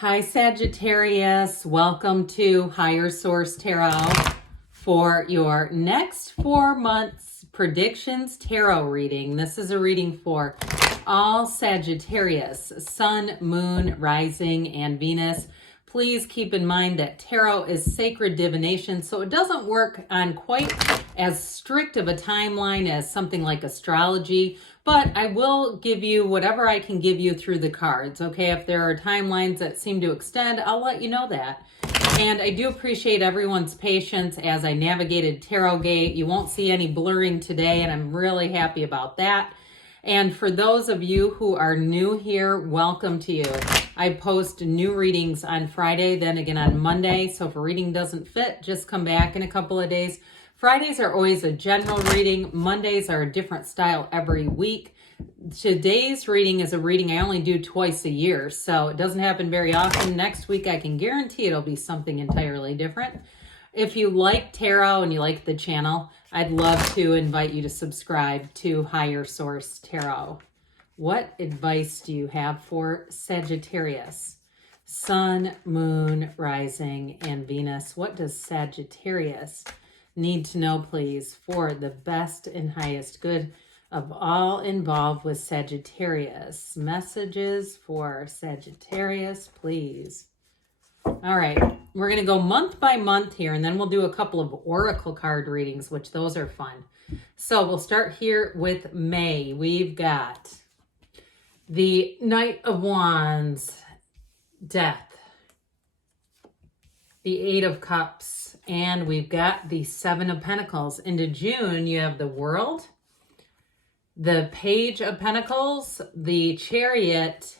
Hi Sagittarius, welcome to Higher Source Tarot for your next 4 months predictions tarot reading. This is a reading for all Sagittarius, Sun, Moon, Rising, and Venus. Please keep in mind that tarot is sacred divination, so it doesn't work on quite as strict of a timeline as something like astrology, but I will give you whatever I can give you through the cards, okay? If there are timelines that seem to extend, I'll let you know that. And I do appreciate everyone's patience as I navigated Tarot Gate. You won't see any blurring today, and I'm really happy about that. And for those of you who are new here, welcome to you. I post new readings on Friday, then again on Monday. So if a reading doesn't fit, just come back in a couple of days. Fridays are always a general reading. Mondays are a different style every week. Today's reading is a reading I only do twice a year, so it doesn't happen very often. Next week, I can guarantee it'll be something entirely different. If you like tarot and you like the channel, I'd love to invite you to subscribe to Higher Source Tarot. What advice do you have for Sagittarius? Sun, Moon, Rising, and Venus. What does Sagittarius need to know, please, for the best and highest good of all involved with Sagittarius? Messages for Sagittarius, please. All right, we're going to go month by month here, and then we'll do a couple of oracle card readings, which those are fun. So we'll start here with May. We've got the Knight of Wands, Death, the Eight of Cups, and we've got the Seven of Pentacles. Into June, you have the World, the Page of Pentacles, the Chariot,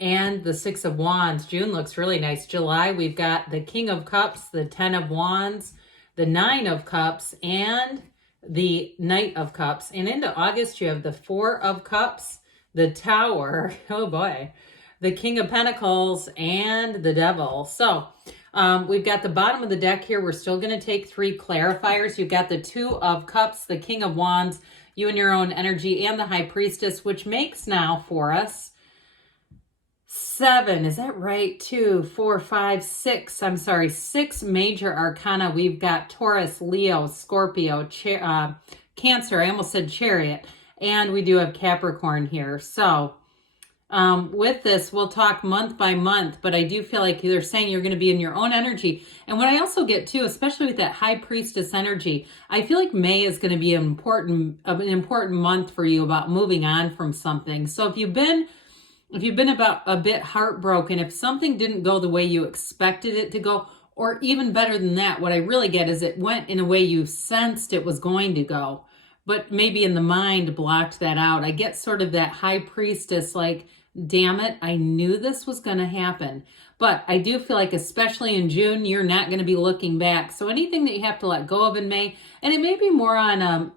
and the Six of Wands. June looks really nice. July, we've got the King of Cups, the Ten of Wands, the Nine of Cups, and the Knight of Cups. And into August, you have the Four of Cups, the Tower, oh boy, the King of Pentacles, and the Devil. So we've got the bottom of the deck here. We're still going to take 3 clarifiers. You've got the Two of Cups, the King of Wands, you and your own energy, and the High Priestess, which makes now for us 7, is that right? 2, 4, 5, 6. I'm sorry, 6 major arcana. We've got Taurus, Leo, Scorpio, Cancer. I almost said Chariot. And we do have Capricorn here. So with this, we'll talk month by month, but I do feel like they're saying you're going to be in your own energy. And what I also get too, especially with that High Priestess energy, I feel like May is going to be an important month for you about moving on from something. So if you've been about a bit heartbroken, if something didn't go the way you expected it to go, or even better than that, what I really get is it went in a way you sensed it was going to go, but maybe in the mind blocked that out. I get sort of that High Priestess, like, damn it, I knew this was going to happen. But I do feel like, especially in June, you're not going to be looking back. So anything that you have to let go of in May, and it may be more on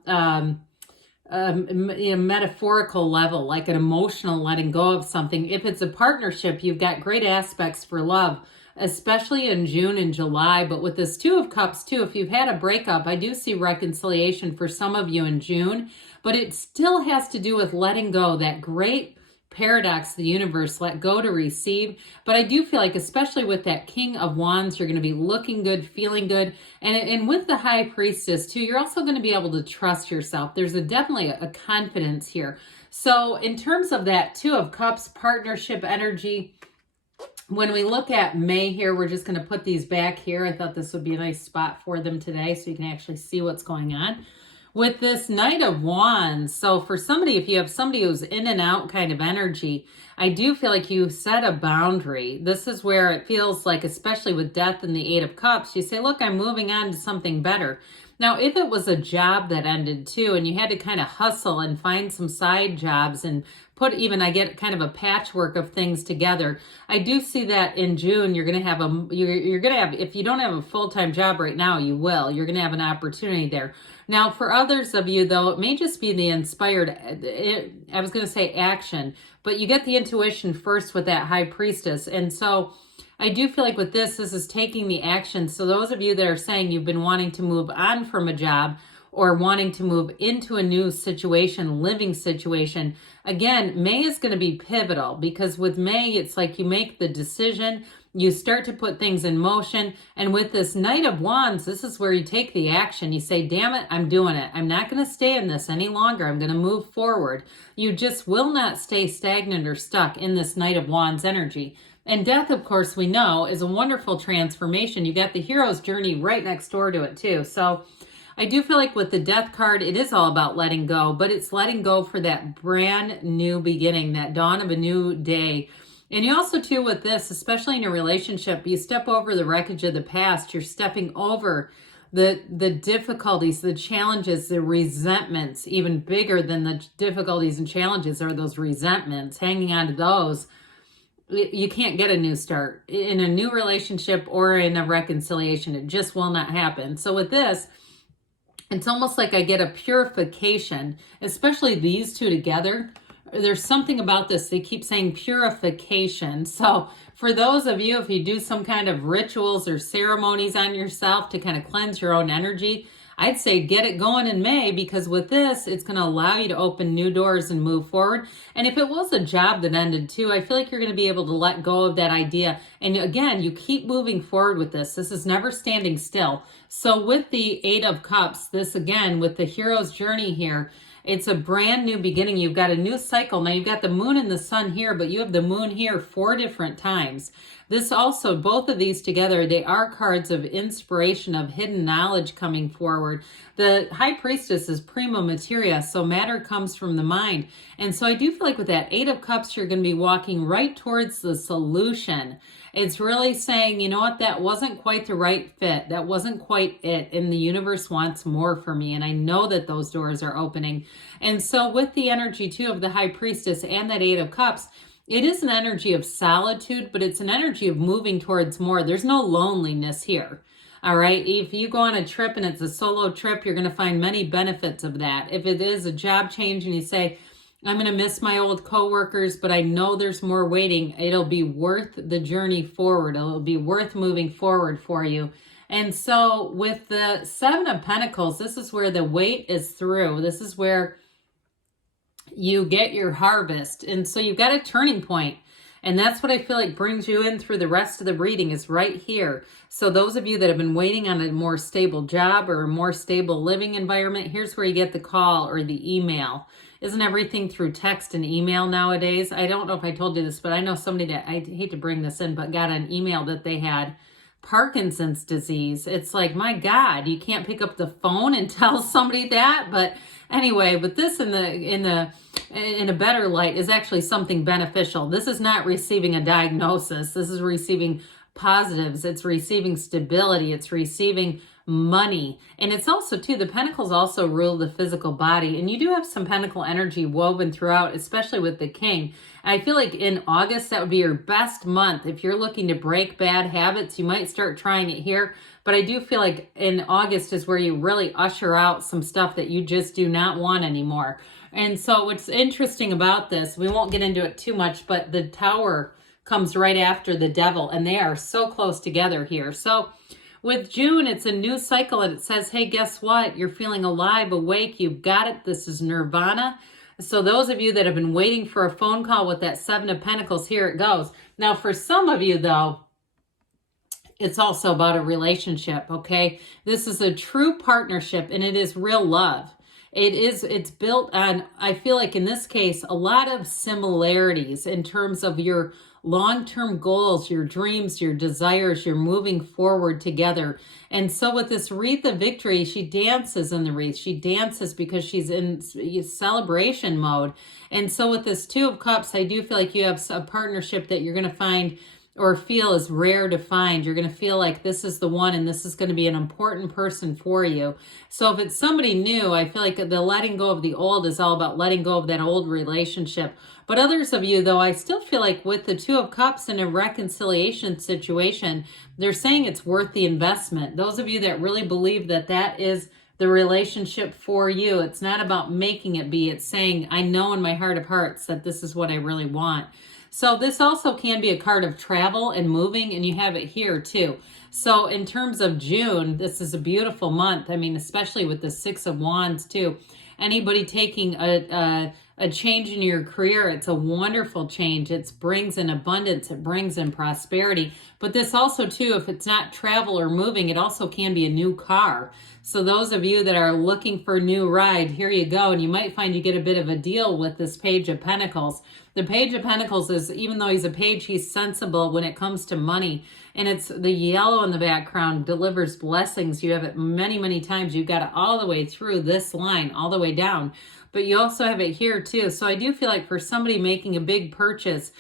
a metaphorical level, like an emotional letting go of something. If it's a partnership, you've got great aspects for love, especially in June and July. But with this Two of Cups too, if you've had a breakup, I do see reconciliation for some of you in June, but it still has to do with letting go, that great paradox of the universe, let go to receive. But I do feel like, especially with that King of Wands, you're going to be looking good, feeling good. And with the High Priestess too, you're also going to be able to trust yourself. There's definitely a confidence here. So in terms of that Two of Cups partnership energy, when we look at May here, we're just going to put these back here. I thought this would be a nice spot for them today so you can actually see what's going on. With this Knight of Wands, so for somebody, if you have somebody who's in and out kind of energy, I do feel like you set a boundary. This is where it feels like, especially with Death and the Eight of Cups, you say, look, I'm moving on to something better. Now, if it was a job that ended too, and you had to kind of hustle and find some side jobs and I get kind of a patchwork of things together. I do see that in June, you're going to have if you don't have a full-time job right now, you will. You're going to have an opportunity there. Now, for others of you, though, it may just be the inspired, I was going to say action, but you get the intuition first with that High Priestess. And so I do feel like with this is taking the action. So those of you that are saying you've been wanting to move on from a job, or wanting to move into a new situation, living situation. Again, May is going to be pivotal because with May, it's like you make the decision, you start to put things in motion. And with this Knight of Wands, this is where you take the action. You say, damn it, I'm doing it. I'm not going to stay in this any longer. I'm going to move forward. You just will not stay stagnant or stuck in this Knight of Wands energy. And death, of course, we know is a wonderful transformation. You got the hero's journey right next door to it too. So I do feel like with the death card, it is all about letting go, but it's letting go for that brand new beginning, that dawn of a new day. And you also too with this, especially in a relationship, you step over the wreckage of the past. You're stepping over the difficulties, the challenges, the resentments. Even bigger than the difficulties and challenges are those resentments, hanging on to those. You can't get a new start in a new relationship or in a reconciliation. It just will not happen. So with this, it's almost like I get a purification, especially these two together. There's something about this. They keep saying purification. So for those of you, if you do some kind of rituals or ceremonies on yourself to kind of cleanse your own energy, I'd say get it going in May, because with this, it's going to allow you to open new doors and move forward. And if it was a job that ended too, I feel like you're going to be able to let go of that idea. And again, you keep moving forward with this. This is never standing still. So with the Eight of Cups, this again, with the hero's journey here, it's a brand new beginning. You've got a new cycle. Now you've got the moon and the sun here, but you have the moon here 4 different times. This also, both of these together, they are cards of inspiration, of hidden knowledge coming forward. The High Priestess is prima materia, so matter comes from the mind. And so I do feel like with that Eight of Cups, you're going to be walking right towards the solution. It's really saying, you know what, that wasn't quite the right fit. That wasn't quite it. And the universe wants more for me. And I know that those doors are opening. And so with the energy too of the High Priestess and that Eight of Cups, it is an energy of solitude, but it's an energy of moving towards more. There's no loneliness here. All right. If you go on a trip and it's a solo trip, you're going to find many benefits of that. If it is a job change and you say, I'm going to miss my old coworkers, but I know there's more waiting, it'll be worth the journey forward. It'll be worth moving forward for you. And so with the Seven of Pentacles, this is where the wait is through. This is where you get your harvest. And so you've got a turning point. And that's what I feel like brings you in through the rest of the reading is right here. So those of you that have been waiting on a more stable job or a more stable living environment, here's where you get the call or the email. Isn't everything through text and email nowadays? I don't know if I told you this, but I know somebody that, I hate to bring this in, but got an email that they had Parkinson's disease. It's like, my God, you can't pick up the phone and tell somebody that. But anyway, but this in a better light is actually something beneficial. This is not receiving a diagnosis. This is receiving positives. It's receiving stability. It's receiving money. And it's also too, the pentacles also rule the physical body. And you do have some pentacle energy woven throughout, especially with the king. And I feel like in August, that would be your best month. If you're looking to break bad habits, you might start trying it here. But I do feel like in August is where you really usher out some stuff that you just do not want anymore. And so what's interesting about this, we won't get into it too much, but the Tower comes right after the Devil, and they are so close together here. So with June, it's a new cycle, and it says, hey, guess what? You're feeling alive, awake, you've got it. This is nirvana. So those of you that have been waiting for a phone call with that Seven of Pentacles, here it goes. Now, for some of you, though, it's also about a relationship, okay? This is a true partnership, and it is real love. It's built on, I feel like in this case, a lot of similarities in terms of your long-term goals, your dreams, your desires, you're moving forward together. And so with this Wreath of Victory, she dances in the wreath. She dances because she's in celebration mode. And so with this Two of Cups, I do feel like you have a partnership that you're going to find or feel is rare to find. You're going to feel like this is the one and this is going to be an important person for you. So if it's somebody new, I feel like the letting go of the old is all about letting go of that old relationship. But others of you, though, I still feel like with the Two of Cups in a reconciliation situation, they're saying it's worth the investment. Those of you that really believe that that is the relationship for you, it's not about making it be. It's saying, I know in my heart of hearts that this is what I really want. So this also can be a card of travel and moving, and you have it here too. So in terms of June, this is a beautiful month. I mean, especially with the Six of Wands too. Anybody taking a change in your career, it's a wonderful change. It brings in abundance. It brings in prosperity. But this also too, if it's not travel or moving, it also can be a new car. So those of you that are looking for a new ride, here you go. And you might find you get a bit of a deal with this Page of Pentacles. The Page of Pentacles is, even though he's a page, he's sensible when it comes to money. And it's the yellow in the background delivers blessings. You have it many, many times. You've got it all the way through this line, all the way down. But you also have it here too. So I do feel like for somebody making a big purchase,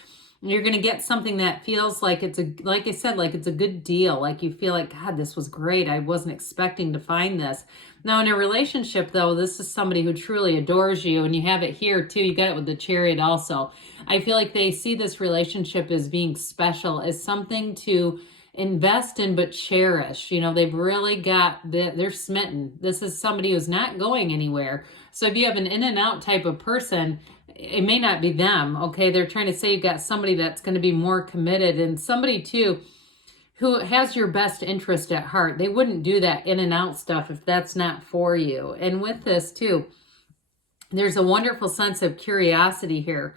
you're going to get something that feels like it's a, like I said, like it's a good deal. Like you feel like, God, this was great. I wasn't expecting to find this. Now in a relationship though, this is somebody who truly adores you, and you have it here too. You got it with the Chariot also. I feel like they see this relationship as being special, as something to invest in but cherish. You know, they've really got, they're smitten. This is somebody who's not going anywhere. So if you have an in and out type of person, it may not be them, okay? They're trying to say you've got somebody that's going to be more committed, and somebody too who has your best interest at heart. They wouldn't do that in and out stuff if that's not for you. And with this too, there's a wonderful sense of curiosity here.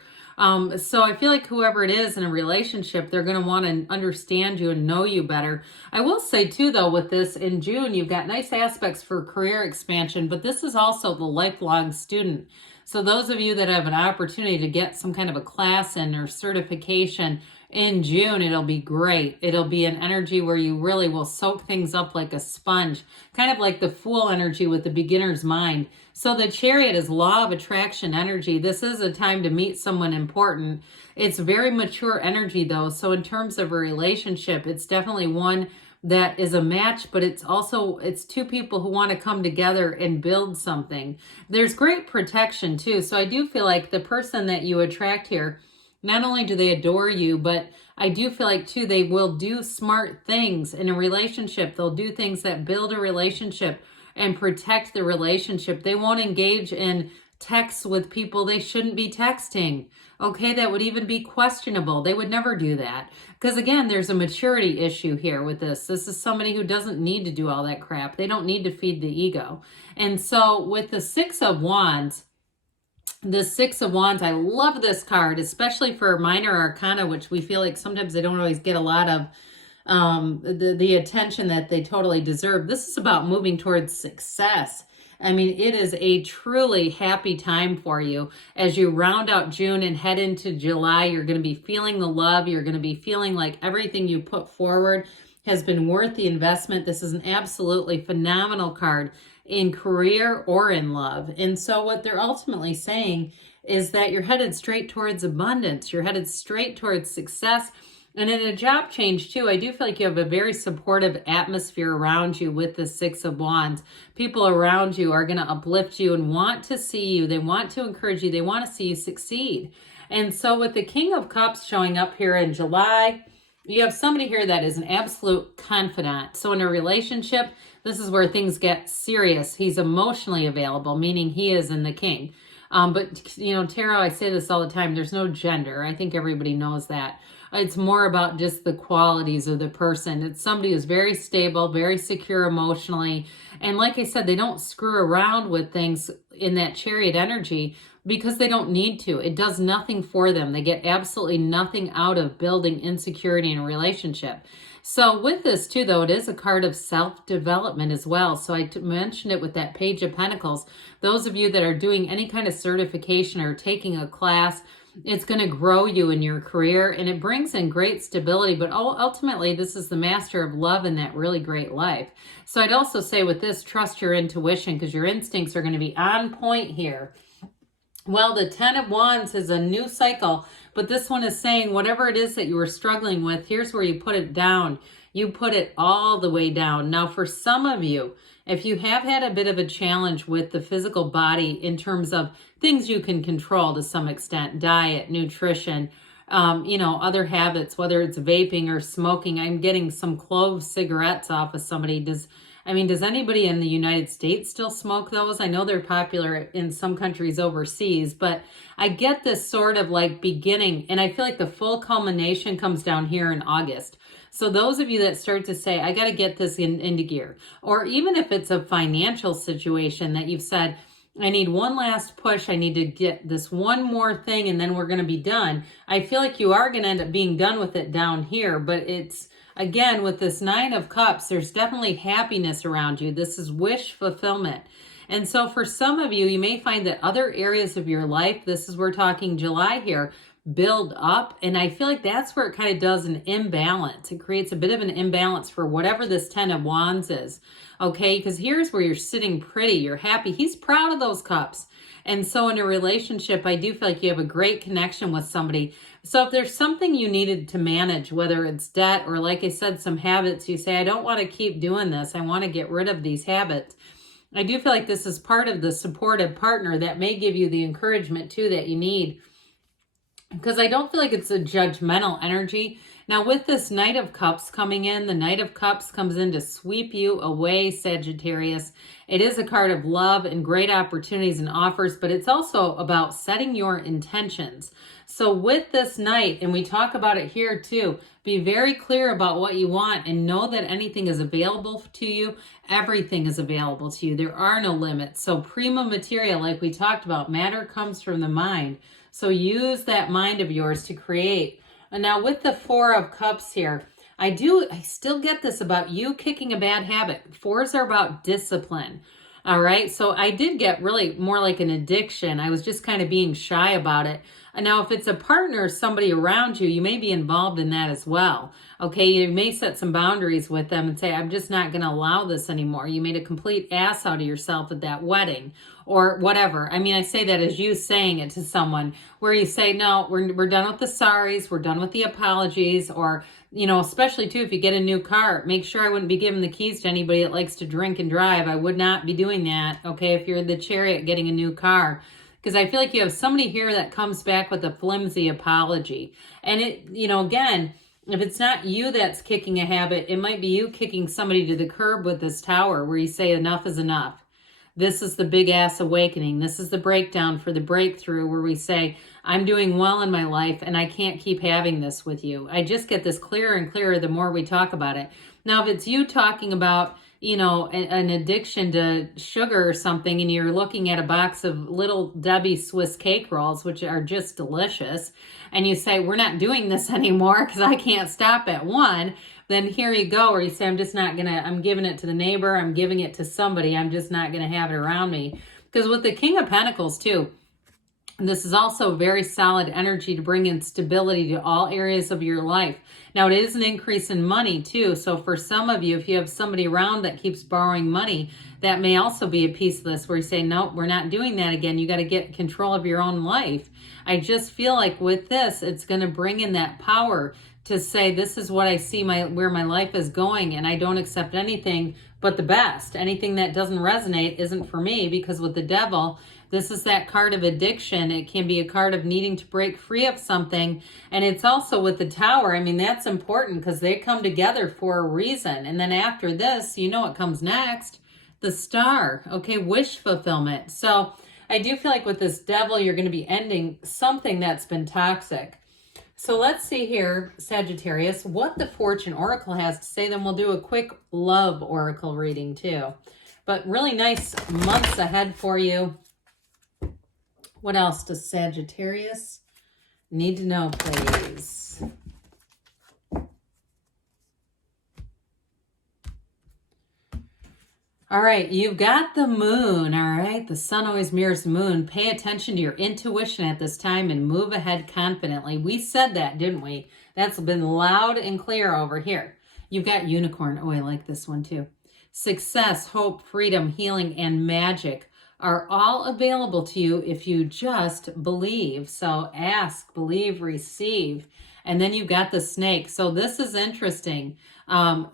So I feel like whoever it is in a relationship, they're going to want to understand you and know you better. I will say too, though, with this in June, you've got nice aspects for career expansion, but this is also the lifelong student. So those of you that have an opportunity to get some kind of a class in or certification in June, it'll be great. It'll be an energy where you really will soak things up like a sponge, kind of like the Fool energy with the beginner's mind. So the Chariot is law of attraction energy. This is a time to meet someone important. It's very mature energy though. So in terms of a relationship, it's definitely one that is a match, but it's also, it's two people who want to come together and build something. There's great protection too. So I do feel like the person that you attract here, not only do they adore you, but I do feel like too, they will do smart things in a relationship. They'll do things that build a relationship and protect the relationship. They won't engage in texts with people they shouldn't be texting. Okay, that would even be questionable. They would never do that. Because again, there's a maturity issue here with this. This is somebody who doesn't need to do all that crap. They don't need to feed the ego. And so with the Six of Wands, the Six of Wands, I love this card, especially for minor arcana, which we feel like sometimes they don't always get a lot of the attention that they totally deserve. This is about moving towards success. I mean, it is a truly happy time for you. As you round out June and head into July, you're going to be feeling the love. You're going to be feeling like everything you put forward has been worth the investment. This is an absolutely phenomenal card in career or in love. And so what they're ultimately saying is that you're headed straight towards abundance. You're headed straight towards success. And in a job change too, I do feel like you have a very supportive atmosphere around you with the Six of Wands. People around you are going to uplift you and want to see you. They want to encourage you. They want to see you succeed. And so with the King of Cups showing up here in July, you have somebody here that is an absolute confidant. So in a relationship, this is where things get serious. He's emotionally available, meaning he is in the King. But, you know, tarot, I say this all the time, there's no gender. I think everybody knows that. It's more about just the qualities of the person. It's somebody who's very stable, very secure emotionally. And like I said, they don't screw around with things in that Chariot energy because they don't need to. It does nothing for them. They get absolutely nothing out of building insecurity in a relationship. So with this too, though, it is a card of self-development as well. So I mentioned it with that Page of Pentacles. Those of you that are doing any kind of certification or taking a class, it's going to grow you in your career, and it brings in great stability. But ultimately, this is the master of love in that really great life. So I'd also say with this, trust your intuition, because your instincts are going to be on point here. Well, the Ten of Wands is a new cycle, but this one is saying whatever it is that you were struggling with, here's where you put it down. You put it all the way down. Now, for some of you, if you have had a bit of a challenge with the physical body in terms of things you can control to some extent, diet, nutrition, you know, other habits, whether it's vaping or smoking. I'm getting some clove cigarettes off of somebody. I mean, does anybody in the United States still smoke those? I know they're popular in some countries overseas, but I get this sort of like beginning, and I feel like the full culmination comes down here in August. So those of you that start to say, I got to get this into gear, or even if it's a financial situation that you've said, I need one last push. I need to get this one more thing and then we're going to be done. I feel like you are going to end up being done with it down here, but it's, again, with this Nine of Cups, there's definitely happiness around you. This is wish fulfillment. And so for some of you, you may find that other areas of your life, this is, we're talking July here, build up. And I feel like that's where it kind of does an imbalance. It creates a bit of an imbalance for whatever this Ten of Wands is. Okay, because here's where you're sitting pretty, you're happy. He's proud of those cups. And so in a relationship, I do feel like you have a great connection with somebody. So if there's something you needed to manage, whether it's debt or, like I said, some habits, you say, I don't want to keep doing this. I want to get rid of these habits. I do feel like this is part of the supportive partner that may give you the encouragement too that you need. Because I don't feel like it's a judgmental energy. Now with this Knight of Cups coming in, the Knight of Cups comes in to sweep you away, Sagittarius. It is a card of love and great opportunities and offers, but it's also about setting your intentions. So with this Knight, and we talk about it here too, be very clear about what you want and know that anything is available to you. Everything is available to you. There are no limits. So prima materia, like we talked about, matter comes from the mind. So use that mind of yours to create. And now with the Four of Cups here, I still get this about you kicking a bad habit. Fours are about discipline. All right. So I did get really more like an addiction. I was just kind of being shy about it. And now if it's a partner or somebody around you, you may be involved in that as well. Okay. You may set some boundaries with them and say, I'm just not going to allow this anymore. You made a complete ass out of yourself at that wedding or whatever. I mean, I say that as you saying it to someone where you say, no, we're done with the sorries. We're done with the apologies. Or, you know, especially too, if you get a new car, make sure I wouldn't be giving the keys to anybody that likes to drink and drive. I would not be doing that. Okay. If you're the chariot getting a new car, because I feel like you have somebody here that comes back with a flimsy apology. And it, you know, again, if it's not you that's kicking a habit, it might be you kicking somebody to the curb with this Tower where you say enough is enough. This is the big ass awakening. This is the breakdown for the breakthrough where we say, I'm doing well in my life and I can't keep having this with you. I just get this clearer and clearer the more we talk about it. Now, if it's you talking about, you know, an addiction to sugar or something, and you're looking at a box of Little Debbie Swiss cake rolls, which are just delicious, and you say, we're not doing this anymore because I can't stop at one, then here you go. Or you say, I'm just not going to, I'm giving it to the neighbor. I'm giving it to somebody. I'm just not going to have it around me. Because with the King of Pentacles too, this is also very solid energy to bring in stability to all areas of your life. Now, it is an increase in money too. So for some of you, if you have somebody around that keeps borrowing money, that may also be a piece of this where you say, no, we're not doing that again. You got to get control of your own life. I just feel like with this, it's going to bring in that power to say, this is what I see where my life is going, and I don't accept anything but the best. Anything that doesn't resonate isn't for me, because with the Devil, this is that card of addiction. It can be a card of needing to break free of something. And it's also with the Tower. I mean, that's important because they come together for a reason. And then after this, you know what comes next? The Star. Okay, wish fulfillment. So I do feel like with this Devil, you're going to be ending something that's been toxic. So let's see here, Sagittarius, what the Fortune Oracle has to say. Then we'll do a quick love Oracle reading too. But really nice months ahead for you. What else does Sagittarius need to know, please? All right, you've got the Moon, all right? The sun always mirrors the moon. Pay attention to your intuition at this time and move ahead confidently. We said that, didn't we? That's been loud and clear over here. You've got Unicorn. Oh, I like this one too. Success, hope, freedom, healing, and magic are all available to you if you just believe. So ask, believe, receive. And then you've got the Snake. So this is interesting.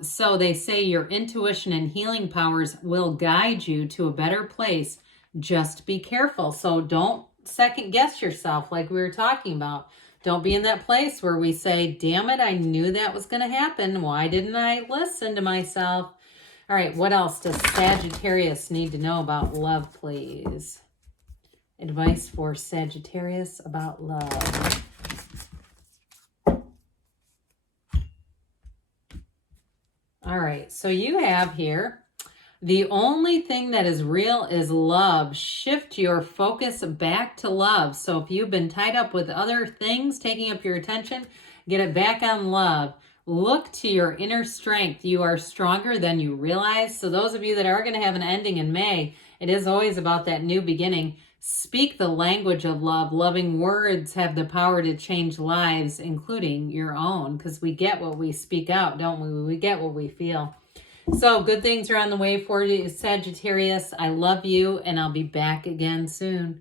So they say your intuition and healing powers will guide you to a better place. Just be careful. So don't second guess yourself like we were talking about. Don't be in that place where we say, damn it, I knew that was going to happen. Why didn't I listen to myself? All right, what else does Sagittarius need to know about love, please? Advice for Sagittarius about love. All right, so you have here, the only thing that is real is love. Shift your focus back to love. So if you've been tied up with other things taking up your attention, get it back on love. Look to your inner strength. You are stronger than you realize. So those of you that are going to have an ending in May, it is always about that new beginning. Speak the language of love. Loving words have the power to change lives, including your own, because we get what we speak out, don't we? We get what we feel. So good things are on the way for you, Sagittarius. I love you, and I'll be back again soon.